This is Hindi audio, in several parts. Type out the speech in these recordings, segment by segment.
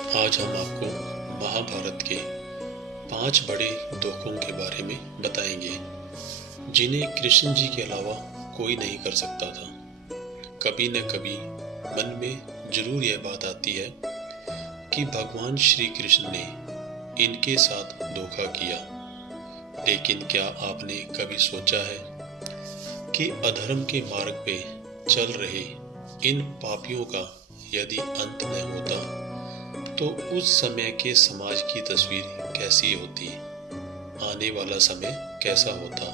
आज हम आपको महाभारत के 5 बड़े धोखों के बारे में बताएंगे जिन्हें कृष्ण जी के अलावा कोई नहीं कर सकता था। कभी न कभी मन में जरूर यह बात आती है कि भगवान श्री कृष्ण ने इनके साथ धोखा किया, लेकिन क्या आपने कभी सोचा है कि अधर्म के मार्ग पे चल रहे इन पापियों का यदि अंत न होता तो उस समय के समाज की तस्वीर कैसी होती, आने वाला समय कैसा होता,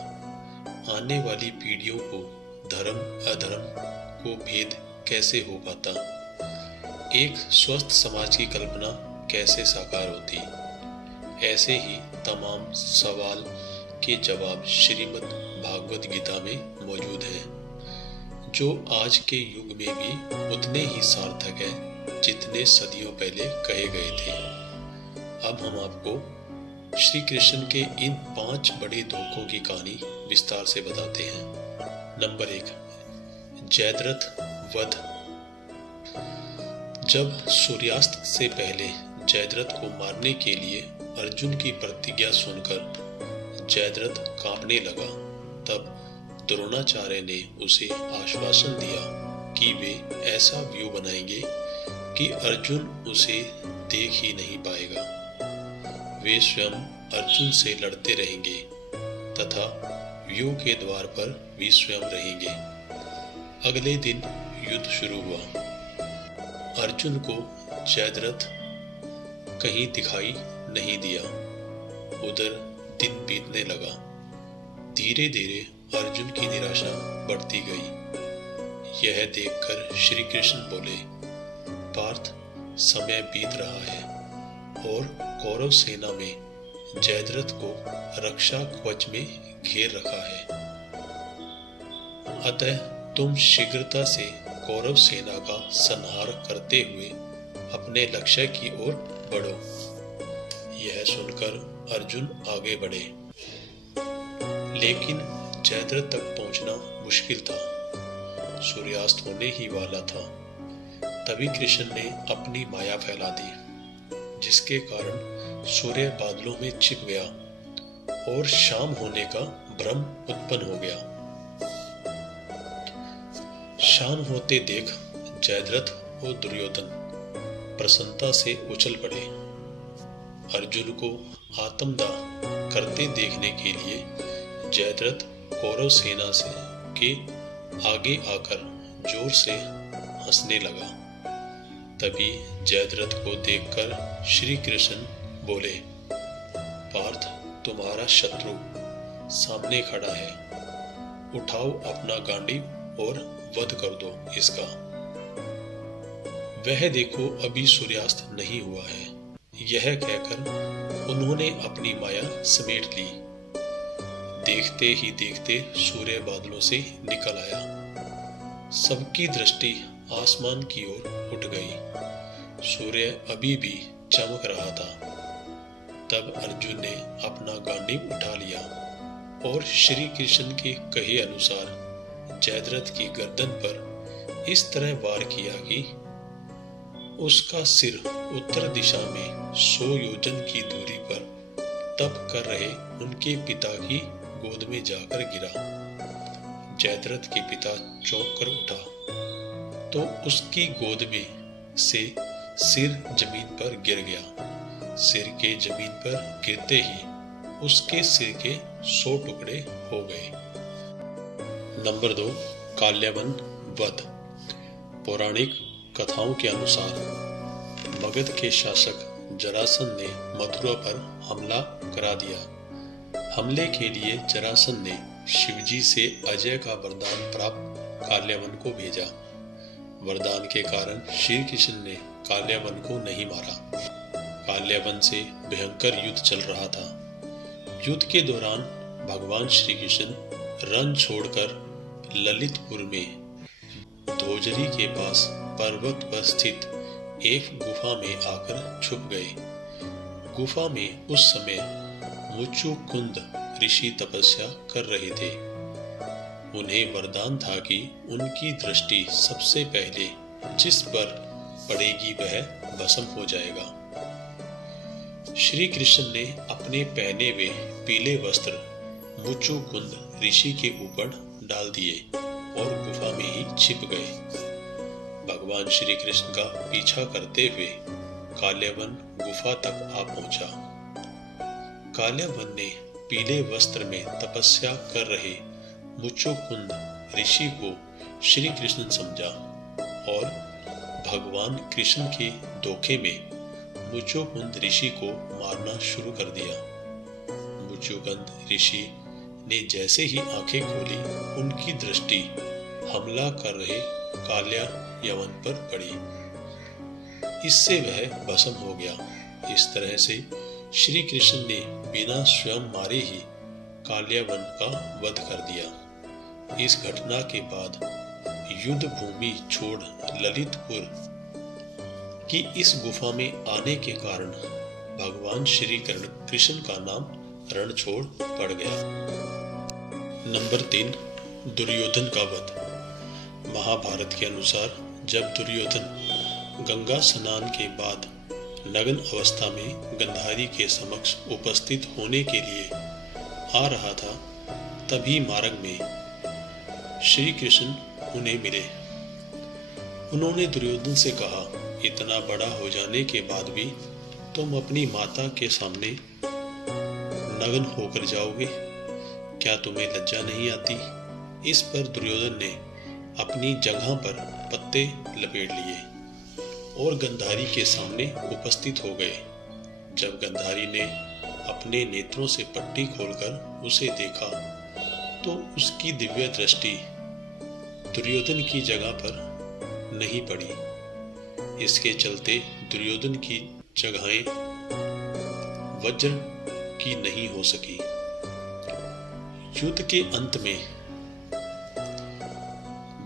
आने वाली पीढ़ियों को धर्म अधर्म को भेद कैसे हो पाता, एक स्वस्थ समाज की कल्पना कैसे साकार होती। ऐसे ही तमाम सवाल के जवाब श्रीमद् भागवत गीता में मौजूद हैं, जो आज के युग में भी उतने ही सार्थक है जितने सदियों पहले कहे गए थे। अब हम आपको श्री कृष्ण के इन 5 बड़े धोखों की कहानी विस्तार से बताते हैं। नंबर 1, जयद्रथ वध। जब सूर्यास्त से पहले जयद्रथ को मारने के लिए अर्जुन की प्रतिज्ञा सुनकर जयद्रथ कांपने लगा, तब द्रोणाचार्य ने उसे आश्वासन दिया कि वे ऐसा व्यू बनाएंगे कि अर्जुन उसे देख ही नहीं पाएगा। वे स्वयं अर्जुन से लड़ते रहेंगे तथा व्यू के द्वार पर भी स्वयं रहेंगे। अगले दिन युद्ध शुरू हुआ। अर्जुन को जयद्रथ कहीं दिखाई नहीं दिया। उधर दिन बीतने लगा। धीरे धीरे अर्जुन की निराशा बढ़ती गई। यह देखकर श्री कृष्ण बोले, पार्थ, समय बीत रहा है और कौरव सेना में जयद्रथ को रक्षा कवच में घेर रखा है। अतः तुम शीघ्रता से कौरव सेना का संहार करते हुए अपने लक्ष्य की ओर बढ़ो। यह सुनकर अर्जुन आगे बढ़े, लेकिन जयद्रथ तक पहुंचना मुश्किल था। सूर्यास्त होने ही वाला था। तभी कृष्ण ने अपनी माया फैला दी, जिसके कारण सूर्य बादलों में छिप गया और शाम होने का भ्रम उत्पन्न हो गया। शाम होते देख जयद्रथ और दुर्योधन प्रसन्नता से उछल पड़े। अर्जुन को आत्मदाह करते देखने के लिए जयद्रथ कौरव सेना से के आगे आकर जोर से हंसने लगा। तभी जयद्रथ को देखकर श्री कृष्ण बोले, पार्थ, तुम्हारा शत्रु सामने खड़ा है। उठाओ अपना गांडीव और वध कर दो इसका। वह देखो अभी सूर्यास्त नहीं हुआ है। यह कहकर उन्होंने अपनी माया समेट ली। देखते ही देखते सूर्य बादलों से निकल आया। सबकी दृष्टि आसमान की ओर उठ गई। सूर्य अभी भी चमक रहा था। तब अर्जुन ने अपना गांडीव उठा लिया और श्री कृष्ण के कहे अनुसार जयद्रथ की गर्दन पर इस तरह वार किया कि उसका सिर उत्तर दिशा में 100 योजन की दूरी पर तप कर रहे उनके पिता की गोद में जाकर गिरा। जयद्रथ के पिता चौंक कर उठा तो उसकी गोद में से सिर जमीन पर गिर गया। सिर के जमीन पर गिरते ही उसके सिर के 100 टुकड़े हो गए। नंबर 2, काल्यावन वध। पौराणिक कथाओं के अनुसार मगध के शासक जरासंध ने मथुरा पर हमला करा दिया। हमले के लिए जरासंध ने शिवजी से अजय का वरदान प्राप्त काल्यावन को भेजा। वरदान के कारण श्री कृष्ण ने काल्यावन को नहीं मारा। काल्यावन से भयंकर युद्ध चल रहा था। युद्ध के दौरान भगवान श्री कृष्ण रण छोड़कर ललितपुर में धोजरी के पास पर्वत पर स्थित एक गुफा में आकर छुप गए। गुफा में उस समय मुचुकुंद ऋषि तपस्या कर रहे थे। उन्हें वरदान था कि उनकी दृष्टि सबसे पहले जिस पर पड़ेगी वह भस्म हो जाएगा। श्री कृष्ण ने अपने पहने हुए पीले वस्त्र मुचुकुंद ऋषि के ऊपर डाल दिए और गुफा में ही छिप गए। भगवान श्री कृष्ण का पीछा करते हुए काल्यवन गुफा तक आ पहुंचा। काल्यवन ने पीले वस्त्र में तपस्या कर रहे मुचुकुंद ऋषि को श्री कृष्ण समझा और भगवान कृष्ण के धोखे में मुचुकुंद ऋषि को मारना शुरू कर दिया। मुचुकुंद ऋषि ने जैसे ही आंखें खोली, उनकी दृष्टि हमला कर रहे काल्यवन पर पड़ी। इससे वह भस्म हो गया। इस तरह से श्री कृष्ण ने बिना स्वयं मारे ही काल्यवन का वध कर दिया। इस घटना के बाद युद्ध भूमि छोड़ ललितपुर की इस गुफा में आने के कारण भगवान श्री कृष्ण का नाम रणछोड़ पड़ गया। नंबर 3, दुर्योधन का वध। महाभारत के अनुसार जब दुर्योधन गंगा स्नान के बाद नग्न अवस्था में गंधारी के समक्ष उपस्थित होने के लिए आ रहा था, तभी मार्ग में श्री कृष्ण उन्हें मिले। उन्होंने दुर्योधन से कहा, इतना बड़ा हो जाने के बाद भी तुम अपनी माता के सामने नग्न होकर जाओगे, क्या तुम्हें लज्जा नहीं आती? इस पर दुर्योधन ने अपनी जगह पर पत्ते लपेट लिए और गंधारी के सामने उपस्थित हो गए। जब गंधारी ने अपने नेत्रों से पट्टी खोलकर उसे देखा तो उसकी दिव्य दृष्टि दुर्योधन की जगह पर नहीं पड़ी। इसके चलते दुर्योधन की जगहें वज्र की नहीं हो सकी। युद्ध के अंत में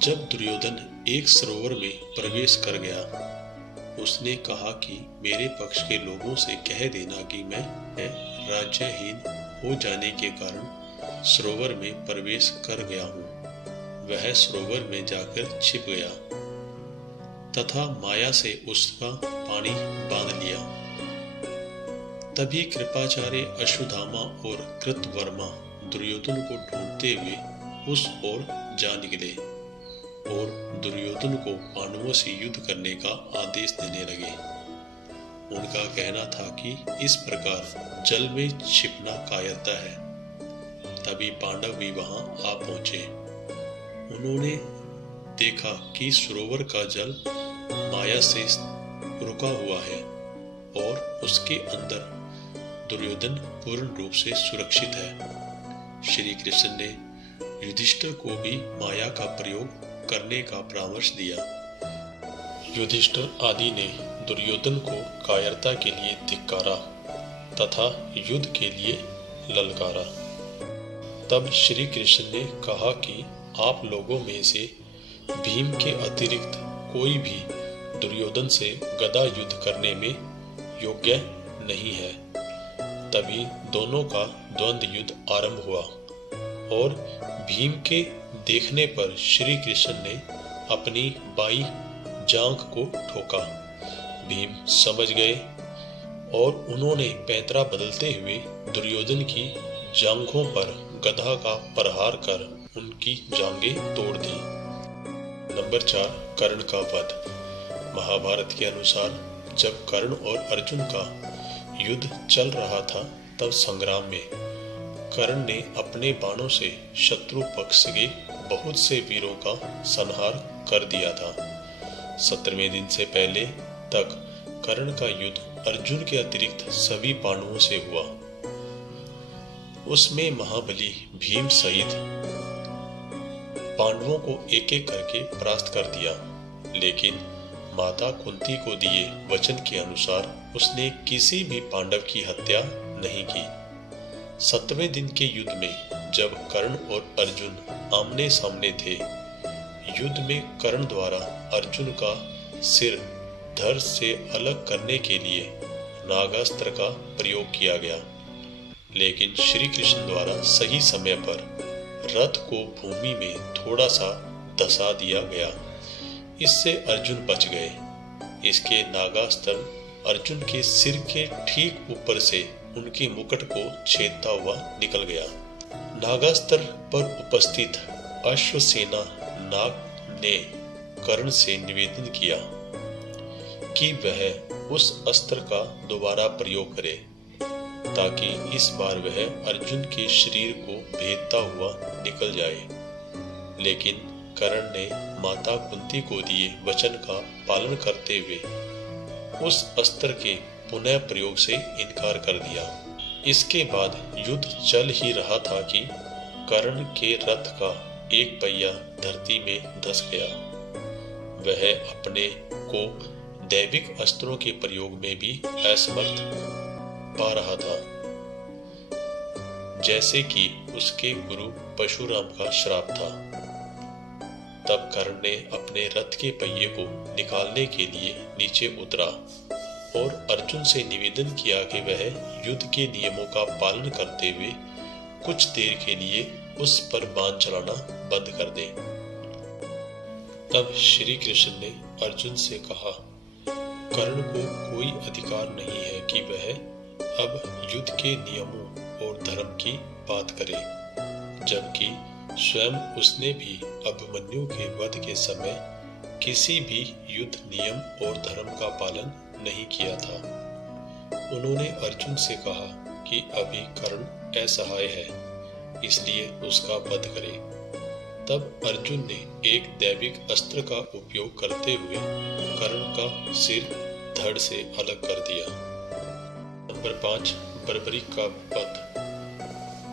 जब दुर्योधन एक सरोवर में प्रवेश कर गया, उसने कहा कि मेरे पक्ष के लोगों से कह देना कि मैं राज्यहीन हो जाने के कारण सरोवर में प्रवेश कर गया हूं। वह सरोवर में जाकर छिप गया तथा माया से उसका पानी बांध लिया। तभी कृपाचार्य अश्वत्थामा और कृतवर्मा दुर्योधन को ढूंढते हुए उस ओर जा निकले और दुर्योधन को पांडवों से युद्ध करने का आदेश देने लगे। उनका कहना था कि इस प्रकार जल में छिपना कायरता है। तभी पांडव भी वहां आ पहुंचे। उन्होंने देखा कि सरोवर का जल माया से रुका हुआ है और उसके अंदर दुर्योधन पूर्ण रूप से सुरक्षित है। श्री कृष्ण ने युधिष्ठिर को भी माया का प्रयोग करने का परामर्श दिया। युधिष्ठिर आदि ने दुर्योधन को कायरता के लिए धिक्कारा तथा युद्ध के लिए ललकारा। तब श्री कृष्ण ने कहा कि आप लोगों में से भीम के अतिरिक्त कोई भी दुर्योधन से गदा युद्ध करने में योग्य नहीं है। तभी दोनों का द्वंद्व युद्ध आरंभ हुआ और भीम के देखने पर श्री कृष्ण ने अपनी बाई जांघ को ठोका। भीम समझ गए और उन्होंने पैंतरा बदलते हुए दुर्योधन की जांघों पर गदा का प्रहार कर उनकी जांघें तोड़ दी। नंबर 4, कर्ण का वध। महाभारत के अनुसार जब कर्ण और अर्जुन का युद्ध चल रहा था, तब संग्राम में कर्ण ने अपने बाणों से शत्रु पक्ष के बहुत से वीरों का संहार कर दिया था। 17वें दिन से पहले तक कर्ण का युद्ध अर्जुन के अतिरिक्त सभी पांडवों से हुआ। उसमें महाबली भीम सहित पांडवों को एक एक करके परास्त कर दिया, लेकिन माता कुंती को दिए वचन के अनुसार उसने किसी भी पांडव की हत्या नहीं की। 7वें दिन के युद्ध में जब कर्ण और अर्जुन आमने सामने थे, युद्ध में कर्ण द्वारा अर्जुन का सिर धड़ से अलग करने के लिए नागास्त्र का प्रयोग किया गया, लेकिन श्री कृष्ण द्वारा सही समय पर रथ को भूमि में थोड़ा सा धसा दिया गया। इससे अर्जुन बच गए। इसके नागास्त्र अर्जुन के सिर के ठीक ऊपर से उनके मुकुट को छेदता हुआ निकल गया। नागास्त्र पर उपस्थित अश्वसेना नाग ने कर्ण से निवेदन किया कि वह उस अस्त्र का दोबारा प्रयोग करे ताकि इस बार वह अर्जुन के शरीर को भेदता हुआ निकल जाए। लेकिन कर्ण ने माता कुंती को दिए वचन का पालन करते हुए उस अस्त्र के पुनः प्रयोग से इनकार कर दिया। इसके बाद युद्ध चल ही रहा था कि कर्ण के रथ का एक पहिया धरती में धंस गया। वह अपने को दैविक अस्त्रों के प्रयोग में भी असमर्थ पा रहा था, जैसे कि उसके गुरु परशुराम का श्राप था। तब कर्ण ने अपने रथ के पहिए को निकालने के लिए नीचे उतरा और अर्जुन से निवेदन किया कि वह युद्ध के नियमों का पालन करते हुए कुछ देर के लिए उस पर बाण चलाना बंद कर दे। तब श्री कृष्ण ने अर्जुन से कहा, कर्ण को कोई अधिकार नहीं है कि वह अब युद्ध के नियमों और धर्म की बात करे, जबकि स्वयं उसने भी अभिमन्यु के वध के समय किसी भी युद्ध नियम और धर्म का पालन नहीं किया था। उन्होंने अर्जुन से कहा कि अभी कर्ण असहाय है, इसलिए उसका वध करे। तब अर्जुन ने एक दैविक अस्त्र का उपयोग करते हुए कर्ण का सिर धड़ से अलग कर दिया। नंबर 5, बर्बरी का वध।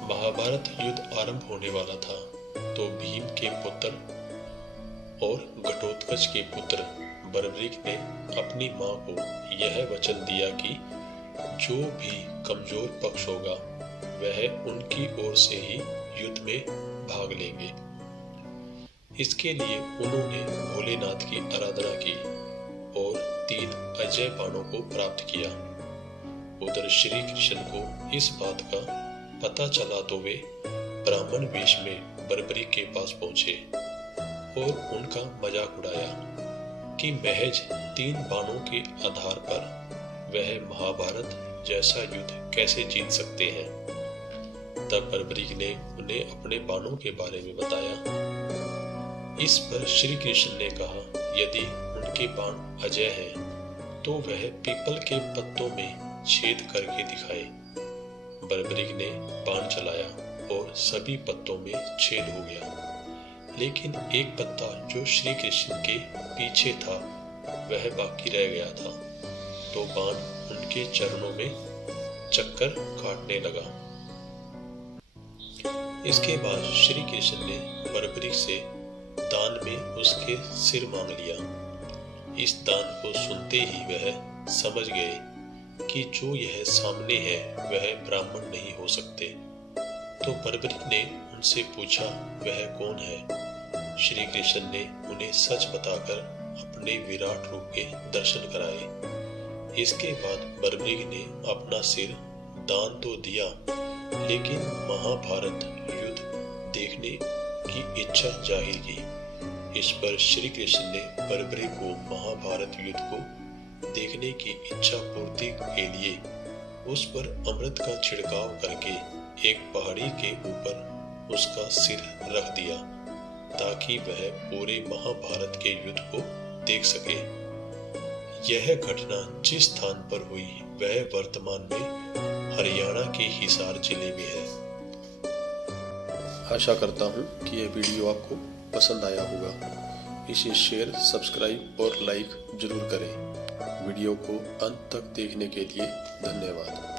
महाभारत युद्ध आरंभ होने वाला था तो भीम के पुत्र और घटोत्कच के पुत्र बर्बरीक ने अपनी मां को यह वचन दिया कि जो भी कमजोर पक्ष होगा वह उनकी ओर से ही युद्ध में भाग लेंगे। इसके लिए उन्होंने भोलेनाथ की आराधना की और 3 अजय बाणों को प्राप्त किया। उधर श्री कृष्ण को इस बात का पता चला तो वे ब्राह्मण वेश में बर्बरीक के पास पहुंचे और उनका मजाक उड़ाया कि महज 3 बाणों के आधार पर वह महाभारत जैसा युद्ध कैसे जीत सकते हैं। तब बर्बरीक ने उन्हें अपने बाणों के बारे में बताया। इस पर श्री कृष्ण ने कहा, यदि उनके बाण अजय हैं तो वह पीपल के पत्तों में छेद करके दिखाए। बर्बरीक ने बाण चलाया और सभी पत्तों में छेद हो गया, लेकिन एक पत्ता जो श्री कृष्ण के पीछे था वह बाकी रह गया था, तो बाण उनके चरणों में चक्कर काटने लगा। इसके बाद श्री कृष्ण ने बर्बरीक से दान में उसके सिर मांग लिया। इस दान को सुनते ही वह समझ गए कि जो यह सामने है वह ब्राह्मण नहीं हो सकते। तो बर्बरीक ने उनसे पूछा, वह कौन है? श्री कृष्ण ने उन्हें सच बताकर अपने विराट रूप के दर्शन कराए। इसके बाद बर्बरीक ने अपना सिर दान तो दिया, लेकिन महाभारत युद्ध देखने की इच्छा जाहिर की। इस पर श्री कृष्ण ने बर्बरीक को महाभारत युद्ध को देखने की इच्छा पूर्ति के लिए उस पर अमृत का छिड़काव करके एक पहाड़ी के ऊपर उसका सिर रख दिया ताकि वह पूरे महाभारत के युद्ध को देख सके। यह घटना जिस स्थान पर हुई वह वर्तमान में हरियाणा के हिसार जिले में है। आशा करता हूँ कि यह वीडियो आपको पसंद आया होगा। इसे शेयर, सब्सक्राइब और लाइक जरूर करें। वीडियो को अंत तक देखने के लिए धन्यवाद।